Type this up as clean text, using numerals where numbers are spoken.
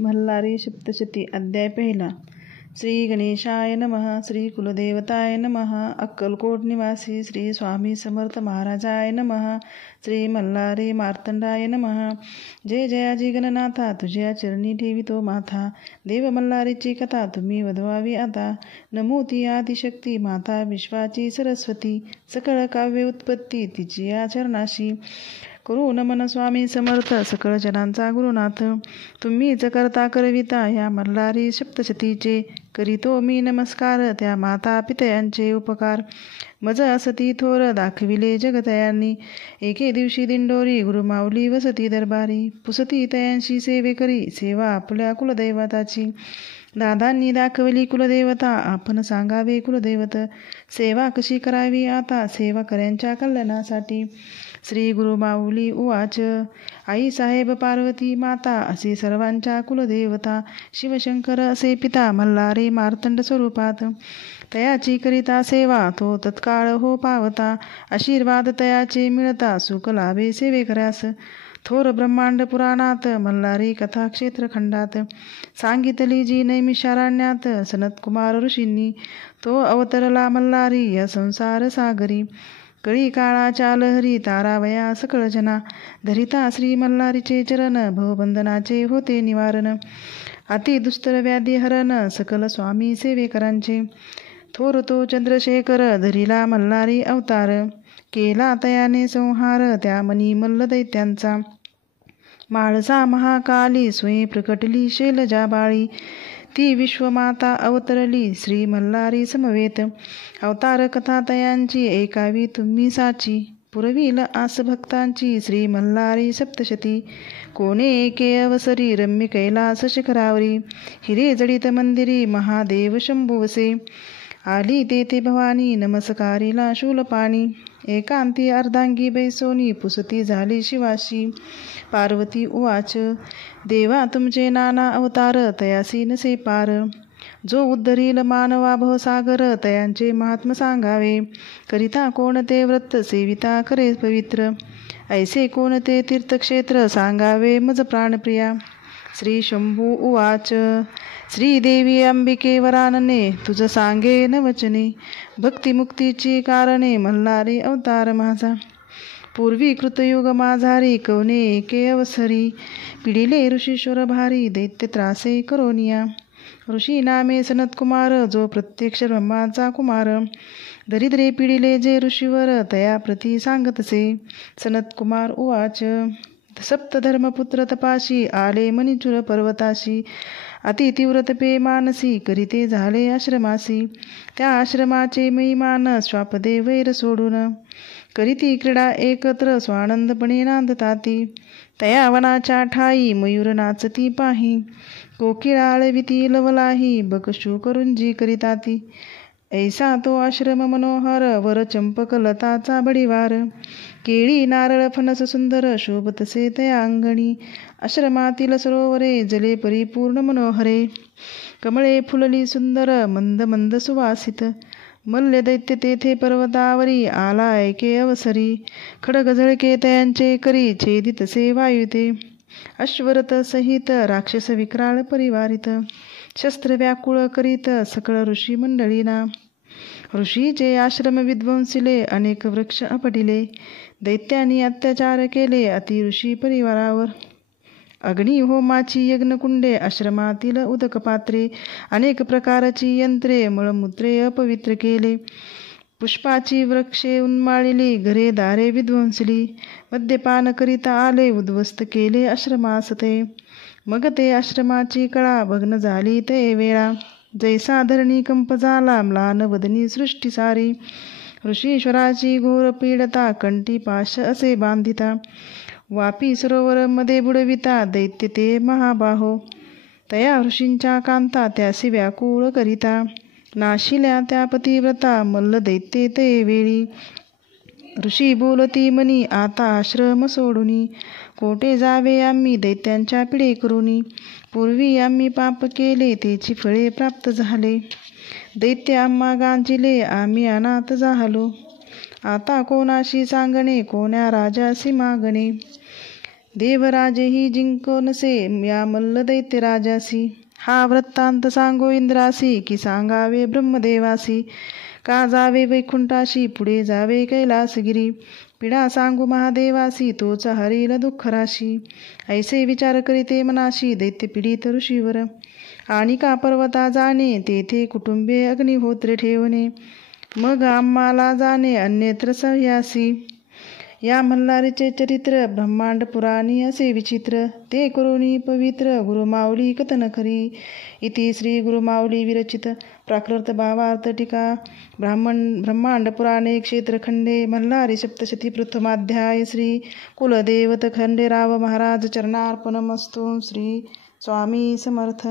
मल्हारी सप्तशती अध्याय पहिला. श्री गणेशाय नमः. श्री कुलदेवताय नमः. अक्कलकोट निवासी श्री स्वामी समर्थ महाराजाय नमः. श्री मल्हारी मार्तंडाय नमः. जय जयाजी गणनाथा, तुझ्या चरणी ठेवितो माथा. देव मल्हारीची कथा तुम्ही वधवावी आता. नमो ती आदिशक्ती माता विश्वाची सरस्वती. सकळ काव्य उत्पत्ती तिची या चरणाशी. करू नमन स्वामी समर्थ सकळ जनांचा गुरुनाथ. तुम्हीच करता करविता या मल्हारी सप्तशतीचे. करीतो मी नमस्कार त्या माता पितयांचे उपकार. मज असती थोर दाखविले जगतयांनी. एके दिवशी दिंडोरी गुरुमाऊली वसती दरबारी. पुसती तयांशी सेवे करी सेवा आपल्या कुलदैवताची. दादांनी दाखवली कुलदेवता आपण सांगावे कुलदैवत. सेवा कशी करावी आता सेवाकऱ्यांच्या कल्याणासाठी. श्री गुरुमाऊली उवाच. आई साहेब पार्वती माता असे सर्वांच्या कुलदेवता. शिवशंकर असे पिता मल्हारी मार्तंड स्वरूपात. तयाची करिता सेवा तो तत्काळ हो पावता. आशीर्वाद तयाचे मिळता सुख लाभे सेवेकऱ्यास. थोर ब्रह्मांड पुराणात मल्हारी कथा क्षेत्रखंडात. सांगितली जी नैमिषारण्यात सनतकुमार ऋषींनी. तो अवतरला मल्हारी या संसार सागरी. कळी काळाच्या लहरी तारावया सकळ जना. धरिता श्री मल्हारीचे चरण भवबंधनाचे होते निवारण. अति दुस्तर व्याधी हरण सकल स्वामी सेवेकरांचे. थोर तो चंद्रशेखर धरिला मल्हारी अवतार. केला तयाने संहार त्या मनी मल्ल दैत्यांचा. माळसा महाकाली स्वयं प्रकटली शैलजा बाळी. ती विश्वमाता अवतरली श्री मल्हारी समवेत. अवतार कथा तयांची ऐकावी तुम्ही साची. पुरविल आस भक्तांची श्री मल्हारी सप्तशती. कोणे एके अवसरी रम्य कैलास शिखरावरी. हिरे जडित मंदिरी महादेव शंभू वसे. आली तेथे भवानी नमस्कारीला शूलपाणी. एकांती अर्धांगी बैसोनी पुसती झाली शिवाशी. पार्वती उवाच. देवा तुमचे नाना अवतार तयासी नसे पार. जो उद्धरील मानवा भवसागर तयांचे महात्म सांगावे. करिता कोणते व्रत सेविता करे पवित्र. ऐसे कोणते तीर्थक्षेत्र सांगावे मज प्राणप्रिया. श्री शंभू उवाच. श्रीदेवी अंबिके वरानने तुझ सांगे न वचने. भक्तिमुक्तीची कारणे मल्हारी अवतार माझा. पूर्वी कृतयुग माझारी कवने एके अवसरी. पिडिले ऋषीश्वर भारी दैत्य त्रासे करोनिया. ऋषी नामे सनतकुमार जो प्रत्यक्ष ब्रह्माचा कुमार. दरिद्रे पिडिले जे ऋषीवर तया प्रती सांगतसे. सनतकुमार उवाच. सप्तधर्मपुत्र तपाशी आले मणिचूर पर्वताशी. अति तीव्र तपे मानसी करीते झाले आश्रमासी. त्या आश्रमाचे महिमान श्वापदे वैर सोडून. करीती क्रीडा एकत्र स्वानंदपणे नांदताती. तया वनाच्या ठाई मयूर नाचती पाही. कोकिळाळ विती लवलाही बकशू करुंजी करिताती. ऐसा तो आश्रम मनोहर वर चंपक लताचा बडिवार. केळी नारळ फणस सुंदर शोभतसे तया अंगणी. आश्रमातील सरोवरे जले परिपूर्ण मनोहरे. कमळे फुलली सुंदर मंद मंद सुवासित. मल्ल दैत्य तेथे पर्वतावरी आला ऐके अवसरी. खडग झळके तयांचे करी छेदितसे वायुते. अश्वरथ सहित राक्षस विक्राळ परिवारित. शस्त्र व्याकुळ करीत सकळ ऋषी मंडळीना. ऋषीचे आश्रम विध्वंसिले अनेक वृक्ष अपटिले. दैत्यांनी अत्याचार केले अति ऋषी परिवारावर. अग्निहोमाची यज्ञकुंडे आश्रमातील उदकपात्रे. अनेक प्रकारची यंत्रे मळमूत्रे अपवित्र केले. पुष्पाची वृक्षे उन्माळिली घरे दारे विध्वंसली. मद्यपान करिता आले उद्ध्वस्त केले आश्रमासते. मग ते आश्रमाची कळा भग्न झाली ते वेळा. जैसा धरणी कंप झाला म्लान वदनी सृष्टी सारी. ऋषीश्वराची घोर पीडता कंठी पाश असे बांधिता. वापी सरोवर मध्ये बुडविता दैत्य ते महाबाहो. तया ऋषींच्या कांता त्यासी व्याकुळ करिता. नाशिल्या त्या पतिव्रता मल्ल दैत्ये ते वेळी. ऋषी बोलती मनी आता आश्रम सोडुनी. कोठे जावे आम्ही दैत्यांच्या पिडे करुनी. पूर्वी आम्ही पाप केले तेची फळे प्राप्त झाले. दैत्य आम्हा गांजिले आम्ही अनाथ झालो. आता कोणाशी सांगणे कोण्या राजासी मागणे. देवराजेही जिंको नसे या मल्ल दैत्य राजासी. हा वृत्तांत सांगो इंद्रासी की सांगावे ब्रह्मदेवासी. का जावे वैकुंठाशी पुढे जावे कैलासगिरी. पिढा सांगू महादेवासी तोच हरील दुःख राशी. ऐसे विचार करीते मनाशी दैत्य पीडित ऋषीवर. आणि का पर्वता जाणे तेथे कुटुंबे अग्निहोत्रे ठेवणे. मग आम्हाला जाणे अन्यत्र सह्यासी. या मल्हारीचे चरित्र ब्रह्मांड पुराणी असे विचित्र. ते करुणी पवित्र गुरुमाऊली कथन खरी. इति श्री गुरुमाऊली विरचित प्राकृत भावार्थ टीका ब्रह्मांड पुराणे क्षेत्रखंडे मल्हारी सप्तशती प्रथमाध्याय. श्री कुलदेवत खंडेराव महाराज चरणार्पणमस्तु. श्री स्वामी समर्थ.